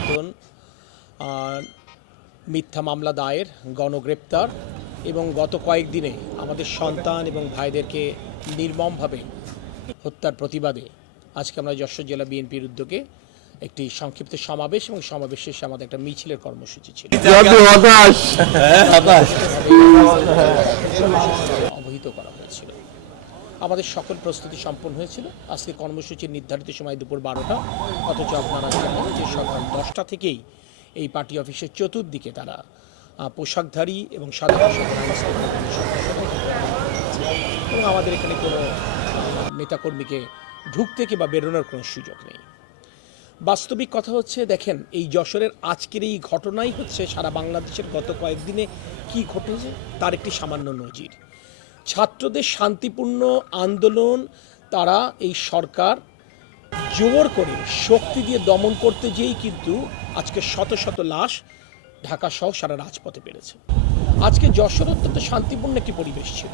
নির্যাতন, মিথ্যা মামলা দায়ের, গণগ্রেপ্তার এবং গত কয়েকদিনে আমাদের সন্তান এবং ভাইদেরকে নির্মমভাবে হত্যার প্রতিবাদে আজকে আমরা যশোর জেলা বিএনপির উদ্যোগে একটি সংক্ষিপ্ত সমাবেশ এবং সমাবেশ শেষে আমাদের একটা মিছিলের কর্মসূচি ছিল। অবহিত করা হয়েছিল। আমাদের সকল প্রস্তুতি সম্পন্ন হয়েছিল। আজকে কর্মসূচির নির্ধারিত সময় দুপুর 12টা, অথচ আপনারা জানেন যে সকাল 10টা থেকেই এই পার্টি অফিসের চতুর্দিকে তারা পোশাকধারী এবং সাদা এবং আমাদের এখানে কোনো নেতাকর্মীকে ঢুকতে কিংবা বেরোনোর কোনো সুযোগ নেই। বাস্তবিক কথা হচ্ছে, দেখেন, এই যশোরের আজকের এই ঘটনাই হচ্ছে সারা বাংলাদেশের গত কয়েকদিনে কি ঘটেছে তার একটি সামান্য নজির। ছাত্রদের শান্তিপূর্ণ আন্দোলন তারা এই সরকার জোর করে শক্তি দিয়ে দমন করতে যেয়েই কিন্তু আজকে শত শত লাশ ঢাকা সহ সারা রাজপথে পেরেছে। আজকে যশোর অত্যন্ত শান্তিপূর্ণ একটি পরিবেশ ছিল।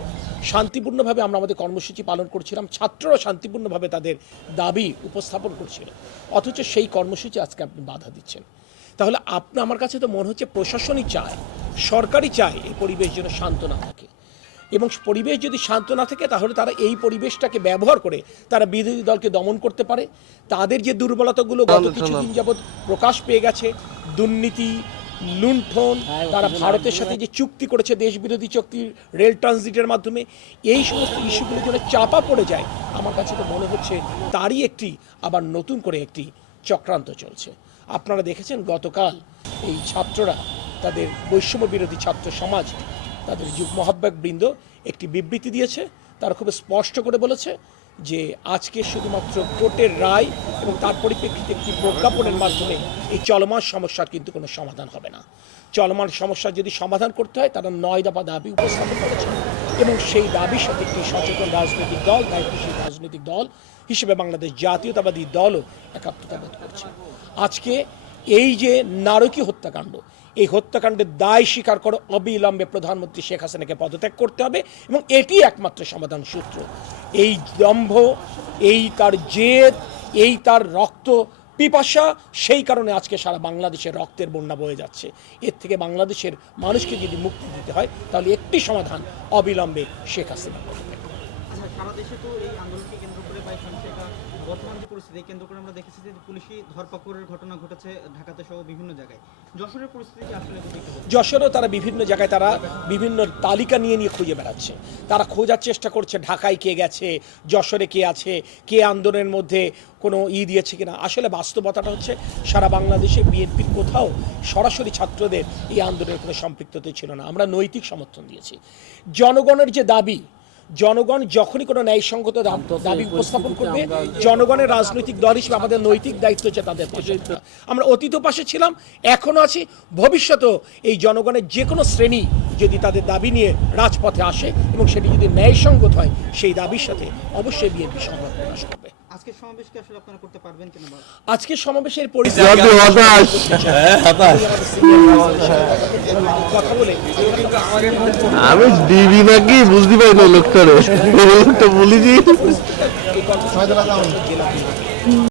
শান্তিপূর্ণভাবে আমরা আমাদের কর্মসূচি পালন করছিলাম, ছাত্ররা শান্তিপূর্ণভাবে তাদের দাবি উপস্থাপন করছিল, অথচ সেই কর্মসূচি আজকে আপনি বাধা দিচ্ছেন। তাহলে আমার কাছে তো মনে হচ্ছে প্রশাসনই চায়, সরকারই চায় এই পরিবেশ যেন শান্ত না থাকে, এবং পরিবেশ যদি শান্ত না থাকে তাহলে তারা এই পরিবেশটাকে ব্যবহার করে তারা বিরোধী দলকে দমন করতে পারে। তাদের যে দুর্বলতাগুলো গত কিছুদিন যাবৎ প্রকাশ পেয়ে গেছে, দুর্নীতি, লুণ্ঠন, তারা ভারতের সাথে যে চুক্তি করেছে দেশবিরোধী চুক্তি রেল ট্রানজিটের মাধ্যমে, এই সমস্ত ইস্যুগুলো যেন চাপা পড়ে যায়, আমার কাছে তো মনে হচ্ছে তারই একটি আবার নতুন করে একটি চক্রান্ত চলছে। আপনারা দেখেছেন গতকাল এই ছাত্ররা তাদের বৈষম্য বিরোধী ছাত্র সমাজ তাদের যুগ্ম আহ্বায়ক বৃন্দ একটি বিবৃতি দিয়েছে। তারা খুব স্পষ্ট করে বলেছে যে আজকে শুধুমাত্র কোর্টের রায় এবং তার পরিপ্রেক্ষিতে একটি প্রজ্ঞাপনের মাধ্যমে এই চলমান সমস্যার কিন্তু কোনো সমাধান হবে না। চলমান সমস্যার যদি সমাধান করতে হয় তারা 9 দফা দাবি উপস্থাপন করেছে, এবং সেই দাবির সাথে একটি সচেতন রাজনৈতিক দল, দায়িত্বশীল রাজনৈতিক দল হিসেবে বাংলাদেশ জাতীয়তাবাদী দলও একাত্মতা বোধ করছে। আজকে এই যে নারকীয় হত্যাকাণ্ড, এই হত্যাকাণ্ডের দায় স্বীকার করে অবিলম্বে প্রধানমন্ত্রী শেখ হাসিনাকে পদত্যাগ করতে হবে, এবং এটি একমাত্র সমাধান সূত্র। এই দম্ভ, এই তার জেদ, এই তার রক্ত পিপাসা, সেই কারণে আজকে সারা বাংলাদেশের রক্তের বন্যা বয়ে যাচ্ছে। এর থেকে বাংলাদেশের মানুষকে যদি মুক্তি দিতে হয় তাহলে একটি সমাধান, অবিলম্বে শেখ হাসিনা পদত্যাগ। সারা দেশে তো এই আন্দোলনকে কেন্দ্র করে বা বর্তমান যে পরিস্থিতি কেন্দ্র করে আমরা দেখেছি যে পুলিশি ধরপাকড়ের ঘটনা ঘটেছে ঢাকাতে সহ বিভিন্ন জায়গায়। যশোরের পরিস্থিতি আসলে যশোরও তারা বিভিন্ন জায়গায় তারা বিভিন্ন তালিকা নিয়ে খুঁজে বেড়াচ্ছে। তারা খোঁজার চেষ্টা করছে ঢাকায় কে গেছে, যশোরে কে আছে, কে আন্দোলনের মধ্যে কোনো দিয়েছে কিনা। আসলে বাস্তবতাটা হচ্ছে সারা বাংলাদেশে বিএনপির কোথাও সরাসরি ছাত্রদের এই আন্দোলনের কোনো সম্পৃক্ততা ছিল না। আমরা নৈতিক সমর্থন দিয়েছি। জনগণের যে দাবি, জনগণ যখনই কোনো ন্যায়সঙ্গত দাবি উপস্থাপন করবে, জনগণের রাজনৈতিক দল হিসেবে আমাদের নৈতিক দায়িত্ব হচ্ছে তাদের পাশে। আমরা অতীত পাশে ছিলাম, এখনও আছি, ভবিষ্যতেও এই জনগণের যে কোনো শ্রেণী যদি তাদের দাবি নিয়ে রাজপথে আসে এবং সেটি যদি ন্যায়সঙ্গত হয়, সেই দাবির সাথে অবশ্যই বিএনপি সংগ্রাম প্রকাশ করবে। আজকের সমাবেশকে আসলে আপনারা করতে পারবেন কিনা? আজকের সমাবেশের পরিস্থিতি কথা বলে আমি দিবি নাকি বুঝতে পারি না লোকটারে, লোকটা বলি